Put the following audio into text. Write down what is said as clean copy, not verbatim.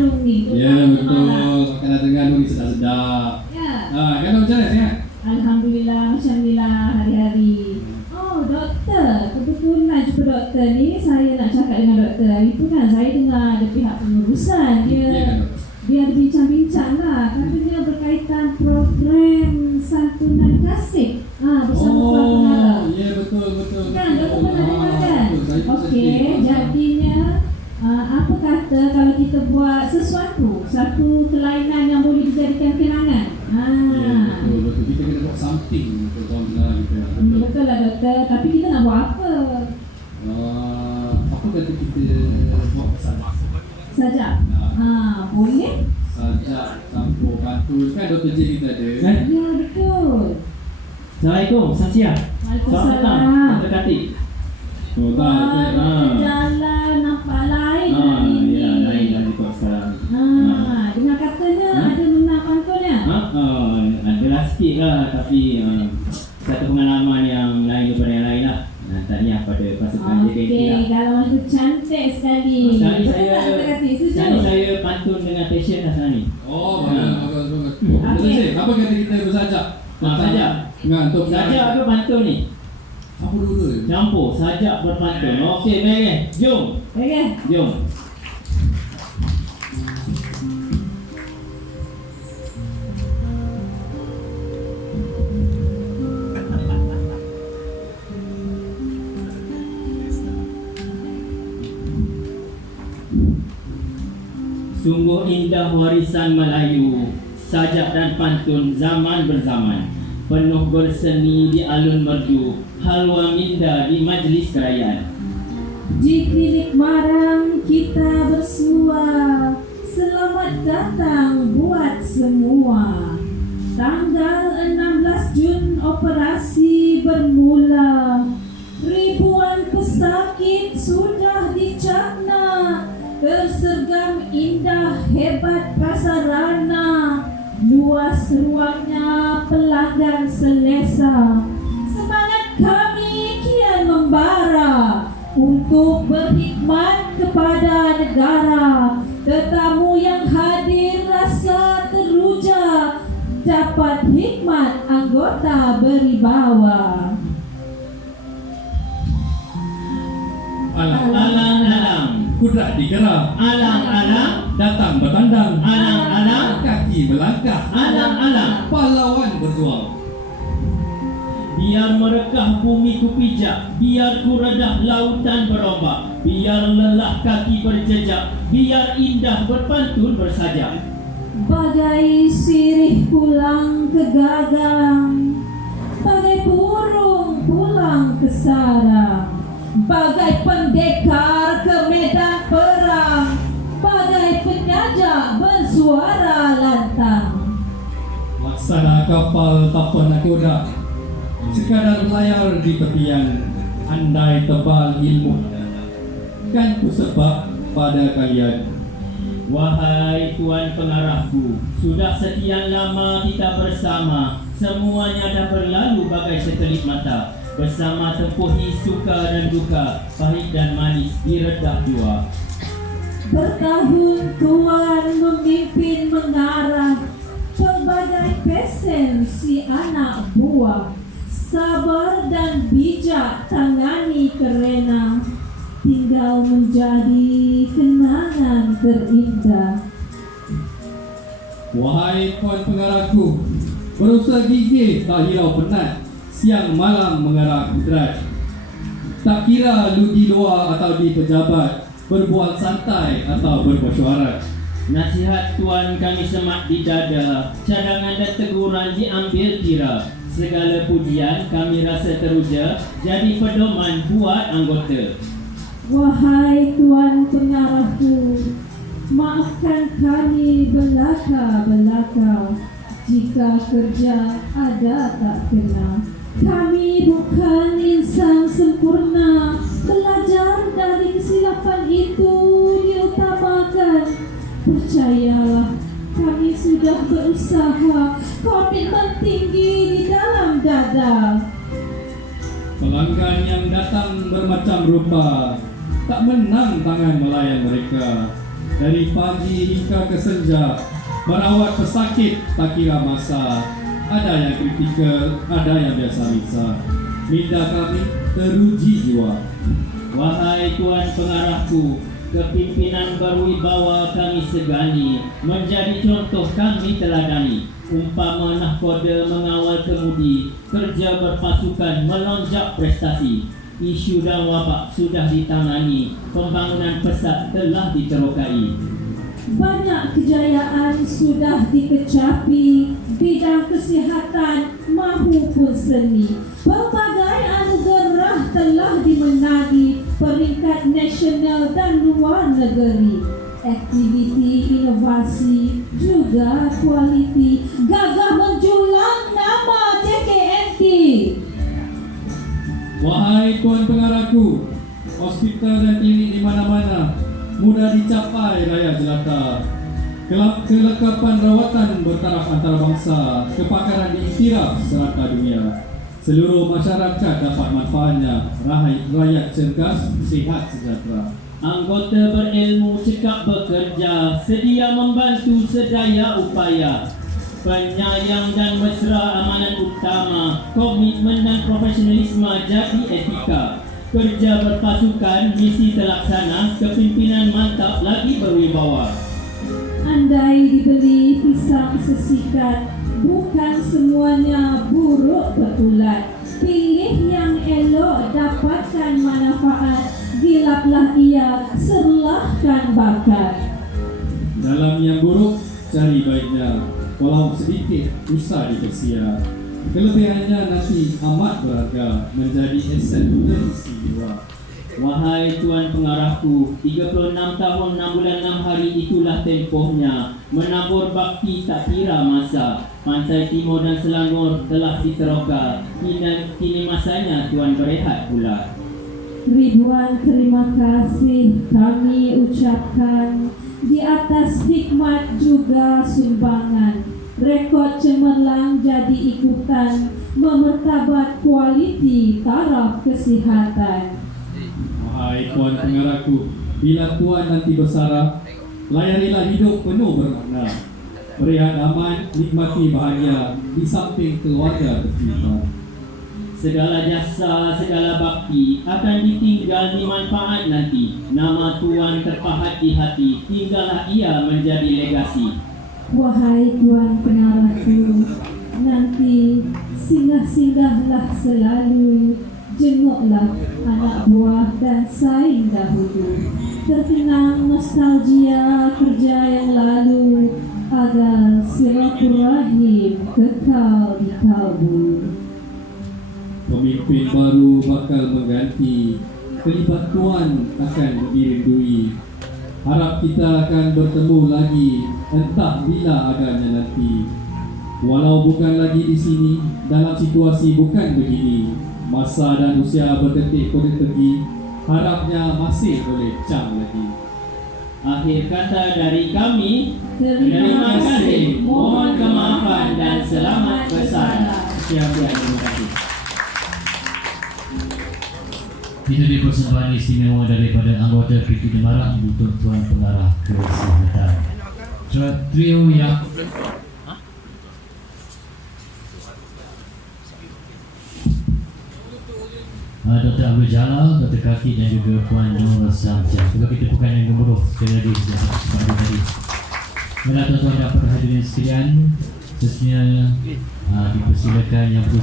Terengganu ni. Ya betul, makanan Terengganu ni sedap-sedap. Ya. Kalau macam mana sihat? Alhamdulillah, macam ni lah hari-hari. Oh, doktor. Kebetulan jumpa doktor ni, saya nak cakap dengan doktor. Hari tu kan saya dengar ada pihak pengurusan. Dia ada bincang-bincang lah. Katanya berkaitan program santunan kasih. Bersama Puan Pengarah. Ya betul. Kan, doktor pernah dengar kan? Okey, jadinya apa kata kalau kita buat satu kelainan yang boleh dijadikan kenangan. Ya betul. Kita kena buat something untuk Puan Pengarah kita. Betul lah doktor, tapi kita nak buat apa? Apa kata kita buat sajak? Sajak? Boleh? Sajak campur pantun. Kan Dr. J kita ada. Ya betul. Assalamualaikum, Sasia. Waalaikumsalam. Dr. Kartik. Wah, jalan nampak lain hari ni. Ya, lain dah rekod sekarang. Dengar katanya ada menang pantunnya. Adalah sikit lah, tapi satu pengalaman yang lain daripada yang lain lah. Tahniah pada pasukan JKT lah. Okey, kalau itu cantik sekali. Tadi Betul tak, saya pantun dengan passion lah sekarang ni. Bagus. Dr. J, apa kata kita bersajak? Sajak. Untuk Sajak ke pantun ni? apa dulu? Campur, sajak berpantun. Okey, baik. Jom. Okey. Jom. Sungguh indah warisan Melayu, sajak dan pantun zaman berzaman, penuh berseni di alun merdu, halwa minda di majlis kerajaan. Di klinik Marang kita bersua, selamat datang buat semua. Tanggal 16 Jun operasi bermula, ribuan pesakit sudah dicakna, tersergam indah hebat prasarana, luas ruangnya pelanggan selesa. Semangat kami kian membara untuk berkhidmat kepada negara. Tetamu yang hadir rasa teruja, dapat hikmat anggota beribawa. Alang-alang kudrat digerak, Alang-alang, datang bertandang, alang-alang, kaki melangkah, alang-alang. pahlawan berjuang. Biar merekah bumi ku pijak, biar ku redah lautan berombak, biar lelah kaki berjejak, biar indah berpantun bersajak. Bagai sirih pulang ke gagang, bagai burung pulang ke sarang, bagai pendekar ke medan perang, bagai penyajak bersuara lantang. Laksana kapal tapah nakoda, sekadar layar di tepian, andai tebal ilmu, kan ku sebab pada kalian. Wahai Tuan Pengarahku, sudah sekian lama kita bersama, semuanya dah berlalu bagai sekelip mata, bersama tempuhi suka dan duka, pahit dan manis diredah jua. Bertahun Tuan memimpin mengarah, pelbagai pesen si anak buah, sabar dan bijak tangani kerena, tinggal menjadi kenangan terindah. Wahai Tuan Pengarahku, berusaha gigih tak hirau penat, siang malam mengarah kudrat. Tak kira lu di luar atau di pejabat, berbual santai atau bermesyuarat. Nasihat Tuan kami semat di dada, cadangan dan teguran diambil kira. Segala pujian kami rasa teruja, jadi pedoman buat anggota. Wahai Tuan Pengarahku, maafkan kami belaka-belaka jika kerja ada tak kena. Kami bukan insan sempurna, belajar dari kesilapan itu diutamakan. Percayalah, kami sudah berusaha, komitmen tinggi di dalam dada. Pelanggan yang datang bermacam rupa, tak menang tangan melayan mereka. Dari pagi hingga ke senja, merawat pesakit tak kira masa. Ada yang kritikal, ada yang biasa-biasa. Minda kami teruji jiwa. Wahai Tuan Pengarahku, kepimpinan berwibawa kami segani, menjadi contoh kami teladani. Umpama nahkoda mengawal kemudi, kerja berpasukan melonjak prestasi. Isu dan wabak sudah ditangani, pembangunan pesat telah diterokai. Banyak kejayaan sudah dikecapi, bidang kesihatan mahupun seni. Pelbagai anugerah telah dimenangi, peringkat nasional dan luar negeri. Aktiviti inovasi juga kualiti, gagah menjulang nama JKNT. Wahai Tuan Pengarahku, hospital dan klinik di mana-mana mudah dicapai raya jelata. Kelengkapan rawatan bertaraf antarabangsa, kepakaran diiktiraf serata dunia. Seluruh masyarakat dapat manfaatnya, rakyat cergas, sihat sejahtera. Anggota berilmu cekap bekerja, sedia membantu sedaya upaya. Penyayang dan mesra amanat utama, komitmen dan profesionalisme jadi etika. Kerja berpasukan, misi terlaksana, kepimpinan mantap lagi berwibawa. Andai dibeli pisang sesikat, bukan semuanya buruk betulan. Pilih yang elok, dapatkan manfaat. Gilaplah ia, serlahkan bakat. Dalam yang buruk, cari baiknya. Walau sedikit, usah dipersia. Kelebihannya nanti amat berharga, menjadi aset teristimewa. Wahai Tuan Pengarahku, 36 tahun 6 bulan 6 hari itulah tempohnya. Menabur bakti tak kira masa. Pantai Timur dan Selangor telah diteroka. Kini masanya Tuan berehat pula. Ribuan terima kasih kami ucapkan, di atas hikmat juga sumbangan. Rekod cemerlang jadi ikutan, memertabat kualiti taraf kesihatan. Wahai Tuan Pengarahku, bila Tuan nanti bersara, layarilah hidup penuh bermakna. Berehat aman, nikmati bahagia di samping keluarga tercinta. Segala jasa, segala bakti akan ditinggal di manfaat nanti. Nama Tuan terpahat di hati, tinggallah ia menjadi legasi. Wahai Tuan Pengarahku, nanti singgah-singgahlah selalu, jenguklah anak buah dan saing dahulu. Terkenang nostalgia kerja yang lalu, agar silaturahim kekal di kalbu. Pemimpin baru bakal mengganti, kelibat Tuan akan dirindui. Harap kita akan bertemu lagi, entah bila agaknya nanti. Walau bukan lagi di sini, dalam situasi bukan begini, masa dan usia berdetik kode pergi, harapnya masih boleh cang lagi. Akhir kata dari kami, Terima kasih. mohon kemaafan dan selamat bersara. Sekian-sekian, terima kasih. Itu dia persembahan istimewa daripada anggota PKD Demarang untuk Tuan Pengarah Kesihatan. Trio yang Dr. Abdul Jalal, Dr. Kaki dan juga Puan Nur Samjah. Cuba kita bukan yang gemuruh sekali lagi sebab tadi. Baiklah tuan-tuan dan puan hadirin sekalian, seterusnya dipersilakan yang